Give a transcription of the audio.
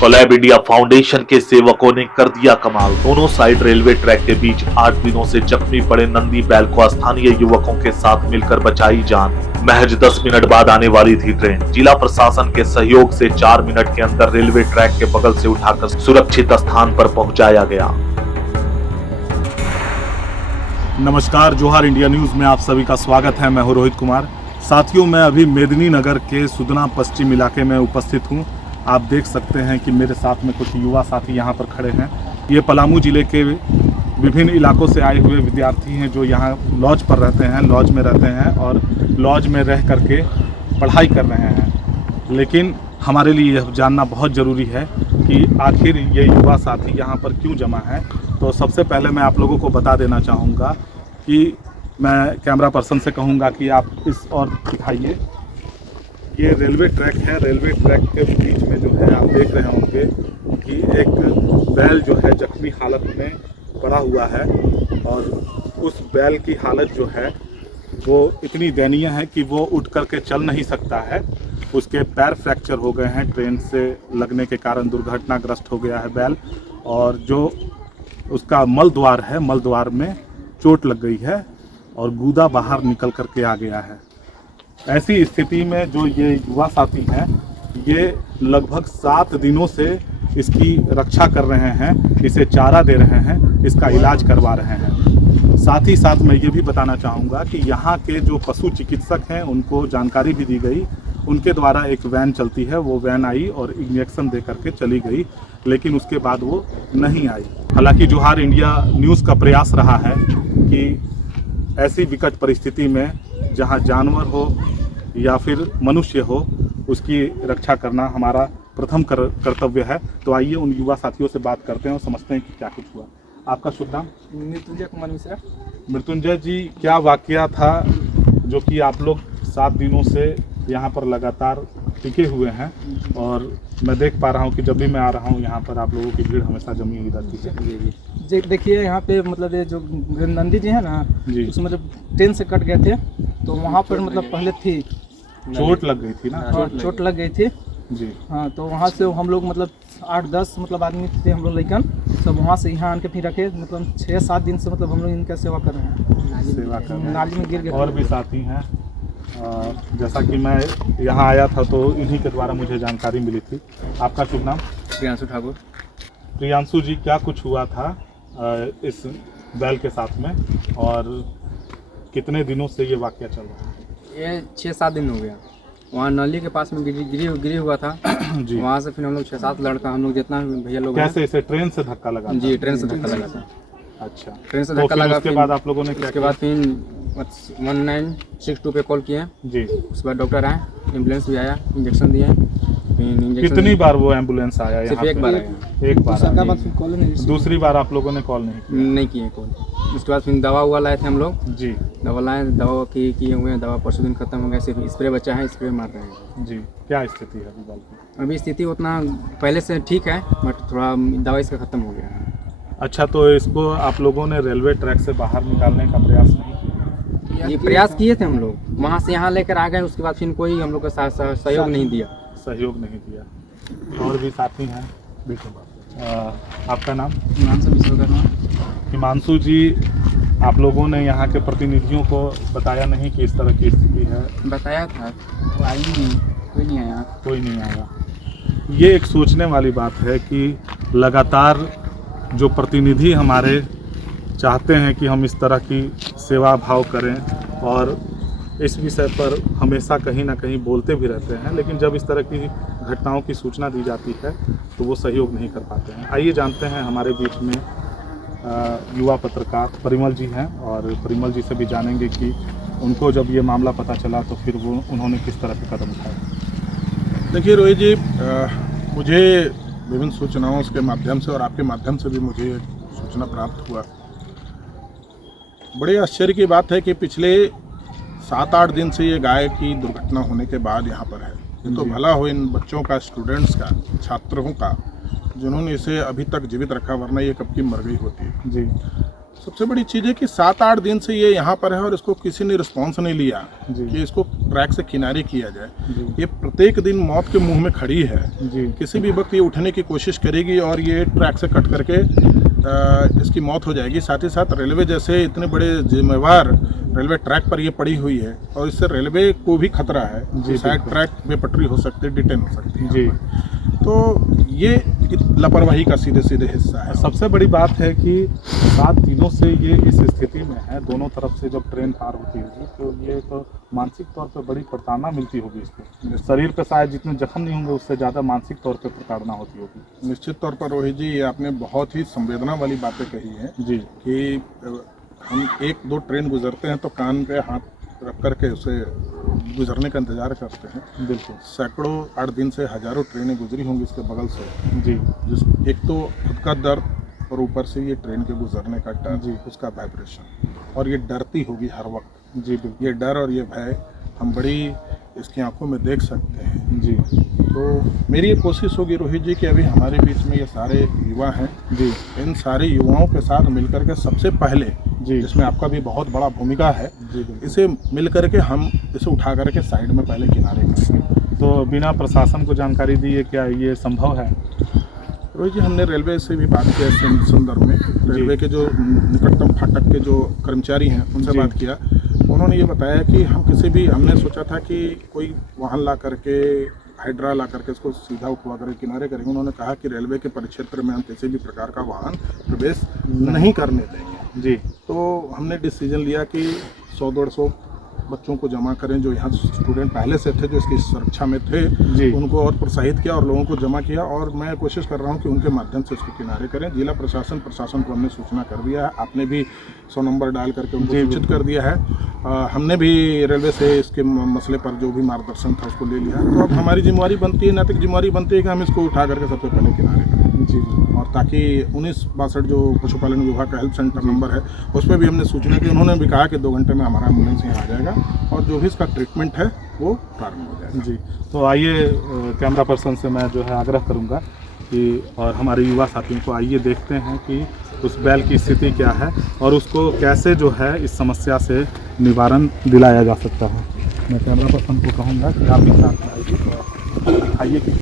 Collab India foundation के सेवकों ने कर दिया कमाल। दोनों साइड रेलवे ट्रैक के बीच 8 दिनों से जख्मी पड़े नंदी बैल को स्थानीय युवकों के साथ मिलकर बचाई जान। महज 10 मिनट बाद आने वाली थी ट्रेन। जिला प्रशासन के सहयोग से 4 मिनट के अंदर रेलवे ट्रैक के बगल से उठाकर सुरक्षित स्थान पर पहुंचाया गया। नमस्कार, जोहार इंडिया न्यूज में आप सभी का स्वागत है। मैं हूं रोहित कुमार। साथियों, मैं अभी मेदिनी नगर के सुदना पश्चिम इलाके में उपस्थित हूं। आप देख सकते हैं कि मेरे साथ में कुछ युवा साथी यहां पर खड़े हैं। ये पलामू जिले के विभिन्न इलाकों से आए हुए विद्यार्थी हैं जो यहां लॉज पर रहते हैं, लॉज में रहते हैं और लॉज में रह करके पढ़ाई कर रहे हैं। लेकिन हमारे लिए यह जानना बहुत ज़रूरी है कि आखिर ये युवा साथी यहाँ पर क्यों जमा है। तो सबसे पहले मैं आप लोगों को बता देना चाहूँगा कि मैं कैमरा पर्सन से कहूँगा कि आप इस और दिखाइए। ये रेलवे ट्रैक है। रेलवे ट्रैक के बीच में जो है आप देख रहे होंगे कि एक बैल जो है जख्मी हालत में पड़ा हुआ है और उस बैल की हालत जो है वो इतनी दयनीय है कि वो उठ करके चल नहीं सकता है। उसके पैर फ्रैक्चर हो गए हैं, ट्रेन से लगने के कारण दुर्घटनाग्रस्त हो गया है बैल, और जो उसका मल द्वार है, मल द्वार में चोट लग गई है और गूदा बाहर निकल करके आ गया है। ऐसी स्थिति में जो ये युवा साथी हैं, ये लगभग 7 दिनों से इसकी रक्षा कर रहे हैं, इसे चारा दे रहे हैं, इसका इलाज करवा रहे हैं। साथ ही साथ मैं ये भी बताना चाहूँगा कि यहाँ के जो पशु चिकित्सक हैं उनको जानकारी भी दी गई। उनके द्वारा एक वैन चलती है, वो वैन आई और इंजेक्शन दे करके चली गई, लेकिन उसके बाद वो नहीं आई। हालांकि जोहार इंडिया न्यूज़ का प्रयास रहा है कि ऐसी विकट परिस्थिति में जहां जानवर हो या फिर मनुष्य हो, उसकी रक्षा करना हमारा प्रथम कर्तव्य है। तो आइए उन युवा साथियों से बात करते हैं और समझते हैं कि क्या कुछ हुआ। आपका शुभ नाम? मृत्युंजय कुमार मिश्रा। मृत्युंजय जी, क्या वाकया था जो कि आप लोग 7 दिनों से यहाँ पर लगातार टिके हुए हैं? और मैं देख पा रहा हूँ कि जब भी मैं आ रहा हूँ यहाँ पर आप लोगों की भीड़ हमेशा जमी हुई रहती है। जी देखिए, यहाँ पे मतलब ये जो नंदी जी है ना जी, उसमें मतलब ट्रेन से कट गए थे, तो वहाँ पर मतलब पहले थी चोट लग गई थी ना? चोट लग गई थी जी। हाँ, तो वहाँ से हम लोग मतलब 8-10 मतलब आदमी थे हम लोग लड़कन, सब वहाँ से यहाँ आन के फिर रखे। मतलब 6-7 दिन से मतलब हम लोग इनका सेवा कर रहे हैं। सेवा कर रहे हैं। नाली में गिर गए। और भी साथी हैं। जैसा कि मैं यहाँ आया था तो इन्हीं के द्वारा मुझे जानकारी मिली थी। आपका शुभ नाम? प्रियांशु ठाकुर। प्रियांशु जी, क्या कुछ हुआ था इस बैल के साथ में और कितने दिनों से ये वाकया चल रहा है? ये 6-7 दिन हो गया। वहाँ नली के पास में गिरी हुआ था जी। वहाँ से फिर हम लोग 6-7 लड़का, हम लोग जितना भैया लोग, कैसे इसे ट्रेन से धक्का लगा? जी, ट्रेन से धक्का लगा था। अच्छा, ट्रेन से धक्का लगा। उसके बाद आप लोगों ने क्या? उसके बाद फिर 1962 पे कॉल किए जी। उसके बाद डॉक्टर आए, एम्बुलेंस भी आया, इंजेक्शन दिए। कितनी बार वो एम्बुलेंस आया? सिर्फ एक बार आया। एक बार। दूसरी बार आप लोगों ने कॉल नहीं किए कॉल। उसके बाद फिर दवा हुआ लाए थे हम लोग जी। दवा लाए, दवा किए हुए हैं। दवा परसों दिन खत्म हो गया, सिर्फ स्प्रे बचा है, स्प्रे मार रहे हैं जी। क्या स्थिति है अभी? अभी स्थिति उतना पहले से ठीक है, बट थोड़ा दवा इसका खत्म हो गया है। अच्छा, तो इसको आप लोगों ने रेलवे ट्रैक से बाहर निकालने का प्रयास नहीं किया? ये प्रयास किए थे हम लोग, वहाँ से यहाँ लेकर आ गए। उसके बाद फिर कोई हम लोग का सहयोग नहीं दिया। सहयोग नहीं दिया। और भी साथी हैं। आपका नाम? हिमांशु विश्वकर्मा। हिमांशु जी, आप लोगों ने यहाँ के प्रतिनिधियों को बताया नहीं कि इस तरह की स्थिति है? बताया था, तो आई नहीं, कोई नहीं आया। कोई नहीं आया। ये एक सोचने वाली बात है कि लगातार जो प्रतिनिधि हमारे चाहते हैं कि हम इस तरह की सेवा भाव करें और इस विषय पर हमेशा कहीं ना कहीं बोलते भी रहते हैं, लेकिन जब इस तरह की घटनाओं की सूचना दी जाती है तो वो सहयोग नहीं कर पाते हैं। आइए जानते हैं, हमारे बीच में युवा पत्रकार परिमल जी हैं और परिमल जी से भी जानेंगे कि उनको जब ये मामला पता चला तो फिर वो उन्होंने किस तरह के कदम उठाए। देखिए रोहित जी, मुझे विभिन्न सूचनाओं के माध्यम से और आपके माध्यम से भी मुझे सूचना प्राप्त हुआ। बड़े आश्चर्य की बात है कि पिछले 7-8 दिन से ये गाय की दुर्घटना होने के बाद यहाँ पर है। ये तो भला हो इन बच्चों का, स्टूडेंट्स का, छात्रों का, जिन्होंने इसे अभी तक जीवित रखा, वरना ये कब की मर गई होती है जी। सबसे बड़ी चीज़ है कि 7-8 दिन से ये यहाँ पर है और इसको किसी ने रिस्पॉन्स नहीं लिया जी। कि इसको ट्रैक से किनारे किया जाए। जी। ये प्रत्येक दिन मौत के मुंह में खड़ी है। जी। किसी भी वक्त ये उठने की कोशिश करेगी और ये ट्रैक से कट करके इसकी मौत हो जाएगी। साथ ही साथ रेलवे जैसे इतने बड़े जिम्मेवार रेलवे ट्रैक पर ये पड़ी हुई है और इससे रेलवे को भी खतरा है जी, कि शायद बिल्कुल। ट्रैक में पटरी हो सकती है, डिटेन हो सकती है। जी। तो ये लापरवाही का सीधे सीधे हिस्सा है। सबसे बड़ी बात है कि 7 दिनों से ये इस स्थिति में है, दोनों तरफ से जब ट्रेन पार होती होगी तो ये तो मानसिक तौर पे बड़ी प्रताड़ना मिलती होगी इसको। शरीर पे शायद जितने जख्म नहीं होंगे उससे ज़्यादा मानसिक तौर पे प्रताड़ना होती होगी। निश्चित तौर पर रोहित जी, ये आपने बहुत ही संवेदना वाली बातें कही हैं जी। कि हम 1-2 ट्रेन गुजरते हैं तो कान पे हाथ रख करके उसे गुजरने का इंतजार करते हैं। बिल्कुल। सैकड़ों 8 दिन से हजारों ट्रेनें गुजरी होंगी इसके बगल से। जी। जिस एक तो खुद का दर्द और ऊपर से ये ट्रेन के गुजरने का डर, जी। उसका वाइब्रेशन, और ये डरती होगी हर वक्त। जी बिल्कुल। ये डर और ये भय हम बड़ी इसकी आंखों में देख सकते हैं। जी। तो मेरी ये कोशिश होगी रोहित जी कि अभी हमारे बीच में ये सारे युवा हैं जी। इन सारे युवाओं के साथ मिलकर के सबसे पहले, जी। जिसमें आपका भी बहुत बड़ा भूमिका है, जी बिल्कुल। इसे मिल करके हम इसे उठा करके साइड में पहले किनारे करेंगे। तो बिना प्रशासन को जानकारी दिए क्या ये संभव है? रोहित जी, हमने रेलवे से भी बात किया इस संदर्भ में। रेलवे के जो निकटतम फाटक के जो कर्मचारी हैं उनसे जी। बात किया। उन्होंने ये बताया कि हम किसी भी, हमने सोचा था कि कोई वाहन ला करके, हाइड्रा ला करके इसको सीधा उठवा करके किनारे करेंगे। उन्होंने कहा कि रेलवे के परिक्षेत्र में हम किसी भी प्रकार का वाहन प्रवेश नहीं करने देंगे। जी। तो हमने डिसीजन लिया कि 100-150 बच्चों को जमा करें जो यहाँ स्टूडेंट पहले से थे, जो इसकी सुरक्षा में थे। जी। उनको और प्रोत्साहित किया और लोगों को जमा किया, और मैं कोशिश कर रहा हूँ कि उनके माध्यम से इसको किनारे करें। जिला प्रशासन को हमने सूचना कर दिया है, आपने भी 100 नंबर डाल करके उनको जी, सूचित कर दिया है। हमने भी रेलवे से इसके मसले पर जो भी मार्गदर्शन था उसको ले लिया। तो अब हमारी जिम्मेवारी बनती है, नैतिक जिम्मेवारी बनती है कि हम इसको उठा करके सबसे पहले किनारे करें। जी। और ताकि 1962 जो पशुपालन विभाग का हेल्प सेंटर नंबर है उस पर भी हमने सूचना की। उन्होंने भी कहा कि 2 घंटे में हमारा एम्बुलेंस यहाँ आ जाएगा और जो भी इसका ट्रीटमेंट है वो प्रारंभ हो जाएगा। जी। तो आइए कैमरा पर्सन से मैं जो है आग्रह करूँगा कि और हमारे युवा साथियों को आइए देखते हैं कि उस बैल की स्थिति क्या है और उसको कैसे जो है इस समस्या से निवारण दिलाया जा सकता है। मैं कैमरा पर्सन को कहूँगा कि आप भी साथ में आइए और दिखाइए कि